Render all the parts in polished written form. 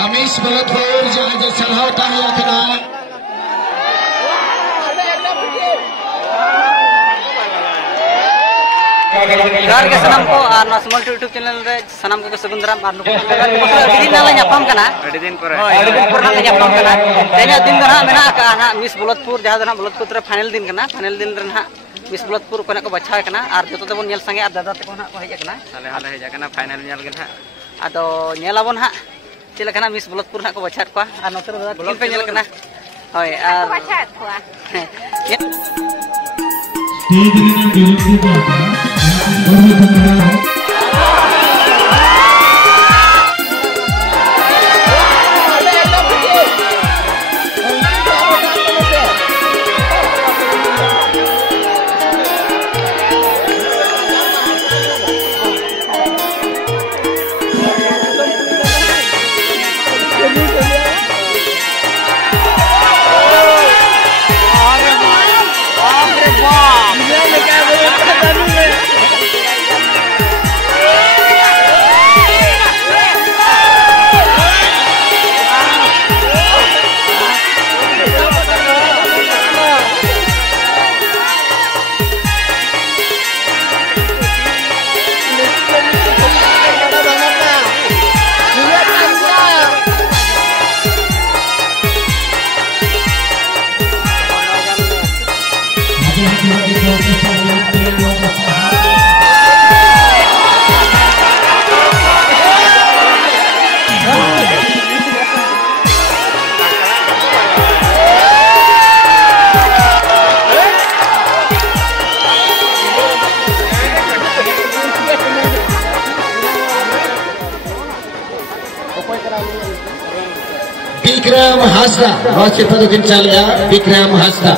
Hamish बलतपुर जहां सरहाव ताहिया कना जोहार के सनम को और नसमल यूट्यूब चैनल रे सनम को सगुंदराम और नुको दिन नाला ᱧᱟᱯᱟᱢ ᱠᱟᱱᱟ ᱟᱹᱰᱤ ᱫᱤᱱ ᱯᱚᱨᱮ ᱧᱟᱯᱟᱢ ᱠᱟᱱᱟ ᱛᱮᱦᱮᱧ ᱫᱤन ᱫᱚ ᱱᱟᱦᱟᱜ ᱢᱮᱱᱟᱜ ᱟᱠᱟᱜᱼᱟ ᱱᱟᱦᱟᱜ ᱢᱤᱥ ᱵᱚᱞᱚᱛᱯᱩर ᱡᱟᱦᱟᱸ ᱫᱚ ᱱᱟᱦᱟᱜ ᱵᱚᱞᱚᱛᱯᱩर ᱨᱮ ᱯᱷᱟᱭᱱᱟᱞ ᱫᱤᱱ ᱠᱟᱱᱟ ᱯᱷᱟᱭᱱᱟᱞ ᱫᱤन ᱨᱮ ᱱᱟᱦᱟᱜ मिस बलतपुर को ना को बचाव कना और जो तबन नेल संगे और दादा तको ना को हेज कना आले हाले हेज कना फाइनल नेल गे ना आदो नेलाबन हा चले कना मिस बलतपुर ना को बचात को और नोतर दादा किन पे नेल कना होय और बचात को विक्रम हासदा बहुत से पदों किन चल गया विक्रम हासदा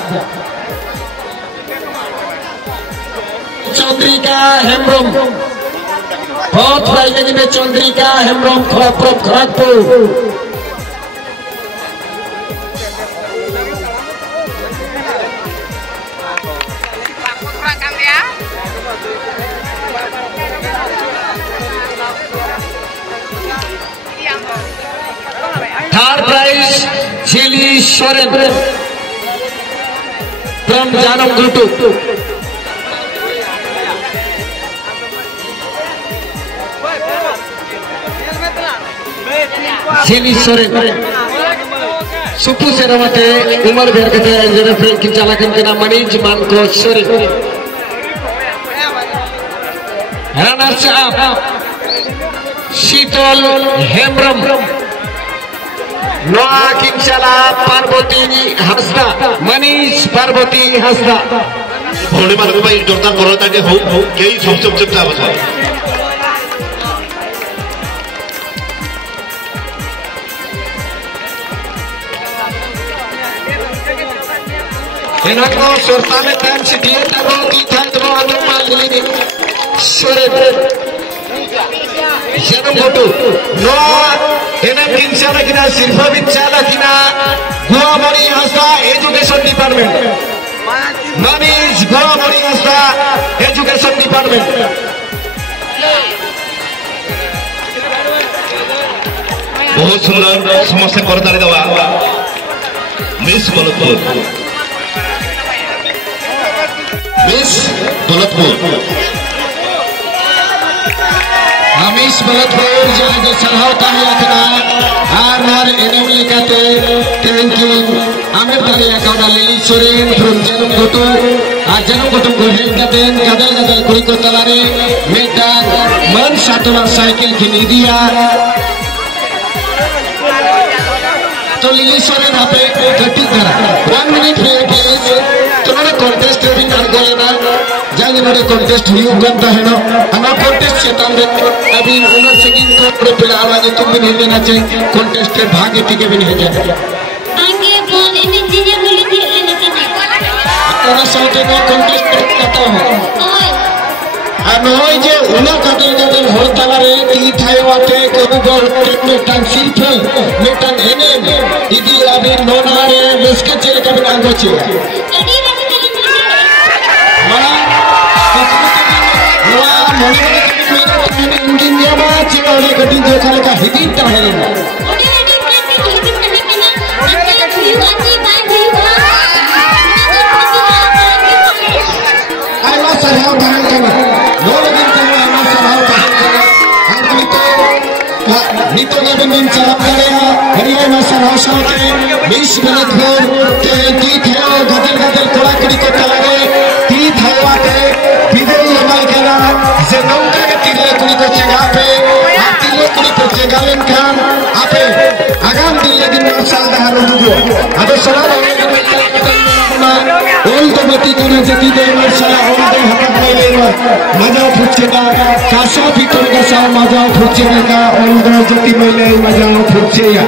चंद्रिका हेम्ब्रम बहुत प्राइज में Chandrika Hembram Kharagpur third prize Jhili Soren from Janam Gutu झिली सोरेन सुपु से रमते उमर बेर कते जरे फ्रेंड किन चालाकन केना मनीज मान को सोरेन रनर्स अप शीतल हेम्ब्रम नोआ किंचाला पार्वती हासदा मनीष पार्वती हासदा भोले मालूम भाई जोरदार करता के हो कई सब चुपचाप बस इनको सुरता में टाइम से दिए तब दी था तो आगे मान ली सोरे जनम फोटो नो एनएम किंचाला किना सिर्फा बिचाला किना Gowamani Hasda education department Manish Gowamani Hasda education department बहुत सुंदर समस्त करता दवा मिस बलतपुर हमीश बलतपुर जहां सरहाव ताहिया कना आर नर एनएम लेकाते थैंकिंग आमिर दारिया काउडा लिली सोरेन फ्रॉम जनम गोटू आ जनम गोटू को हेड कतेन गदल गदल कुड़ी को तलारे मेटा मन सातवा साइकिल की निदिया तो लिली सोरेन आपे गट्टी करा 1 मिनट वेट प्लीज तुम्हारे कॉन्टेस्ट भी कर गोलेना जाने नोडे कॉन्टेस्ट हुई गंता है ना हम कॉन्टेस्ट चेताम दे अभी उन्हें सेकंड तो बड़े पिला आवाज तुम भी नहीं लेना चाहिए कॉन्टेस्ट के भाग्य टिके भी नहीं जाए आगे बोल इन चीजें मिली थी लेने के उन्हें साउथ में कॉन्टेस्ट करता हूँ नई जे उना गदल गदल होता रे की थायवाते कबुगल टेक्निकल शिल्प मेटन एनएम इदी अभी नोनारे बेस्के चले कभी आगो चे मना हुआ मोने इंडिया में चिड़े गड्डी देखने का हिदी ताहे नितोगे बिन चला करेगा हरिया में सरासर के 20 मिनट हो के तीत है गदल गदल कोड़ा कड़ी को तलागे तीत हवा के विदेश हमारे केना से नौका के तीले कुड़ी को चेगा पे तीले कुड़ी को चेगा लेनखान आपे आगाम दिले दिन साल दहारो दुगो आदो सलाम ओल तो मती कोने जति दे साला ओल तो हटक ले मजा फुचेगा कासा भी कोने सा मजा फुचेगा ओल तो जति ले मजा फुचेगा